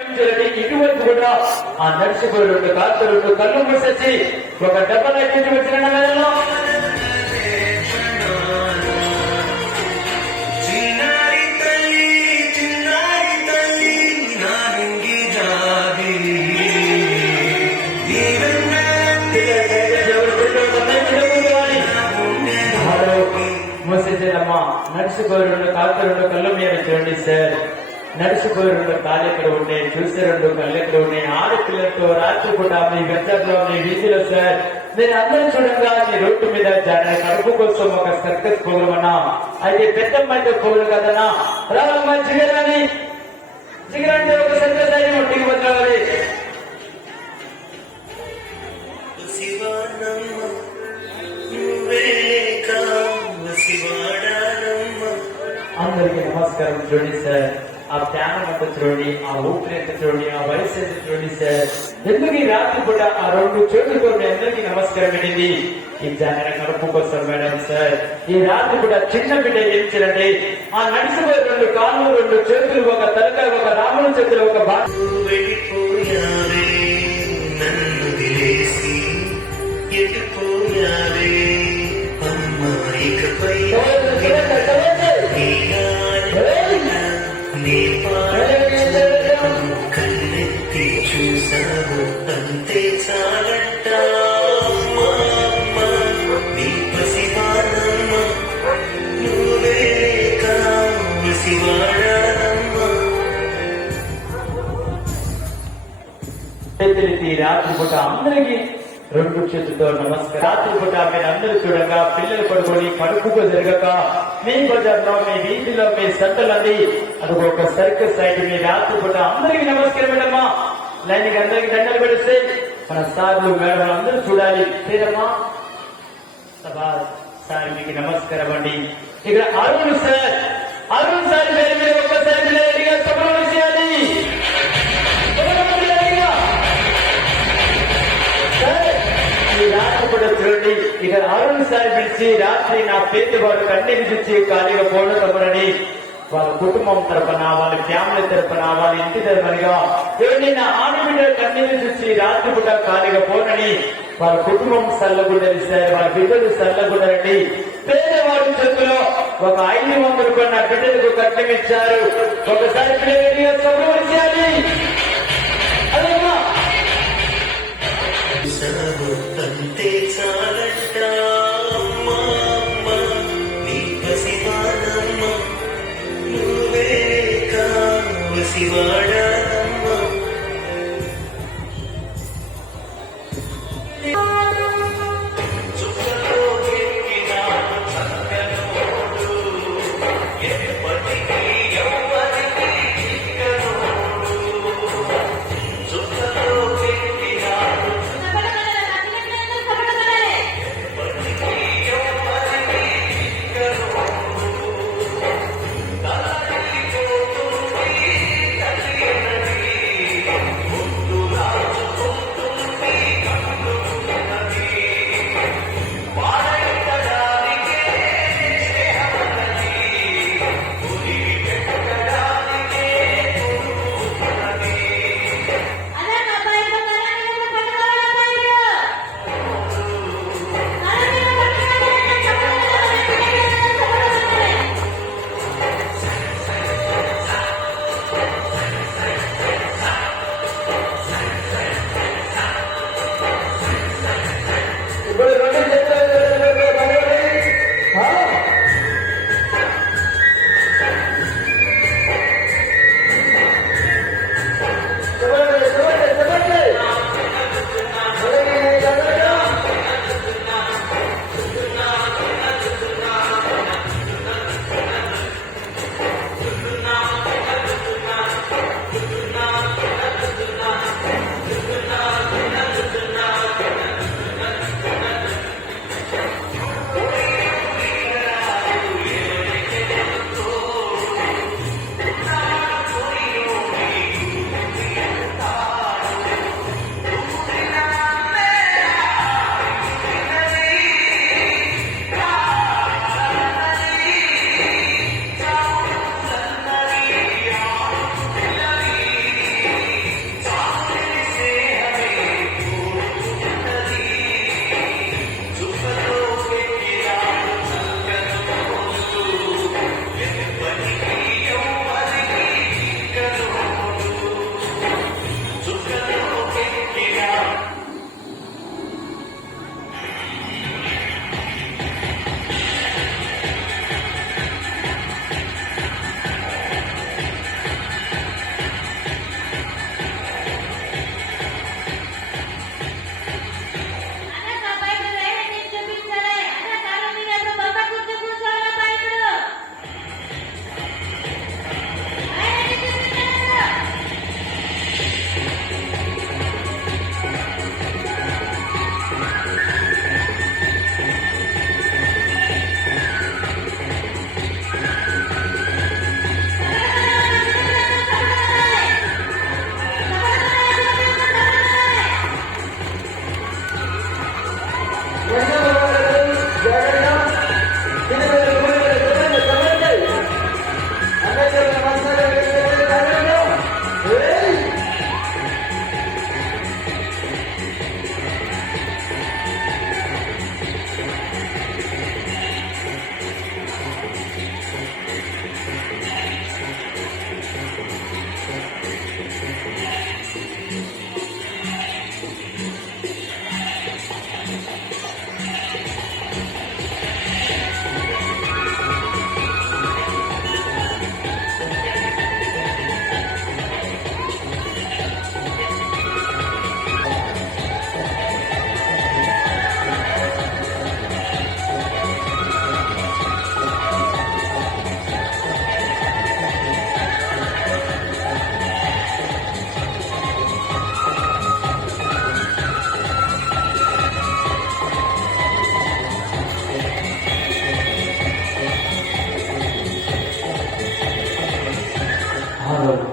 ఇటువంటి కూడా ఆ నడిచిపోయి రెండు కళ్ళు మూసేసి ఒక డబ్బల ఎక్కించి వచ్చిన నెలలో మూసేసేదమ్మా నడిచిపోయి రెండు కళ్ళు మీద చూడండి సార్. నడిచిపోయి రెండు కాళ్ళు ఎక్కడ ఉన్నాయి, చూసే రెండు కళ్ళు ఎక్కడ ఉన్నాయి. ఆడపిల్లలతో రాత్రిపూట మీ గద్దర్లో మీ వీధిలో సార్ నేను అందరూ చూడంగా మీ రోడ్డు మీద కడుపు కోసం ఒక సర్కస్ పోగలమన్నా. అయితే పెద్దమ్మాయితో పోగలు కదన్నా. రావమ్మా జిగరాని జిగరంటే ఒక సర్కస్ అయిన ఒట్టికి వదలాలి. అందరికీ నమస్కారం. చూడండి సార్, ఆ ధ్యానం ఎంత చూడండి, ఆ ఊపిరి ఎంత చూడండి, ఆ వయసు ఎంత చూడండి సార్. ఎందుకు ఈ రాత్రి పూట ఆ రెండు చోట్లతో అందరికీ నమస్కారం పెట్టింది ఈ జాన కడుపు కోసం మేడం సార్. ఈ రాత్రి పూట చిన్న బిడ్డ ఏం చేయాలంటే ఆ నడిచిపోయే రెండు కాళ్ళు రెండు చేతులు ఒక తలకాయ ఒక రాముల చేతులు ఒక కన్నెత్తి చూసావు అంతే చాలంట. నీ పసివాడమ్మ నువ్వే కావసివాడమ్మ. రాత్రి పూట అందరికీ రెండు చేతులతో నమస్కారం. రాత్రి పూట మీరు అందరూ చూడగా పిల్లలు పడుకొని కడుపుకు జరగక మీ బజార్లో మీ వీధిలో మీ సంతలంది అది ఒక సర్కస్ సైడ్ మీ రాత్రి పూట అందరికీ నమస్కారం మేడమ్మా. లైన్కి అందరికీ దండలు పెడిస్తే మన సార్లు మేడం అందరూ చూడాలి లేదమ్మా. సార్ మీకు నమస్కారం అండి. ఇక్కడ అరుణ్ సార్ పేరు మీద ఒక్కసారి సభలో చేయాలి. రాత్రి కూడా చూడండి, ఇక అరుణ్ సార్ పిలిచి రాత్రి నా పేరు వాడు కన్నీరు చూసి ఖాళీగా పోవడం తప్పనని వాళ్ళ కుటుంబం తరపున వాళ్ళ ఫ్యామిలీ తరపున వాళ్ళ ఇంటి తరపునగా చూడండి నా ఆడబిడ్డ కన్నీరు చూసి రాత్రి పూట ఖాళీగా పోనని వాళ్ళ కుటుంబం సల్లగుండలు సార్. వాళ్ళ బిడ్డలు సల్లగుండరండి. పేదవాడి చేతిలో ఒక 500 రూపాయలు నా బిడ్డలకు కట్నం ఇచ్చారు. ఒకసారి పిల్లలు సంభవించాలి. అదేమ్మా అంతే చాలంట. నీ పసివాడమ్మ నువ్వే కావసివాడమ్మ. వందనాలు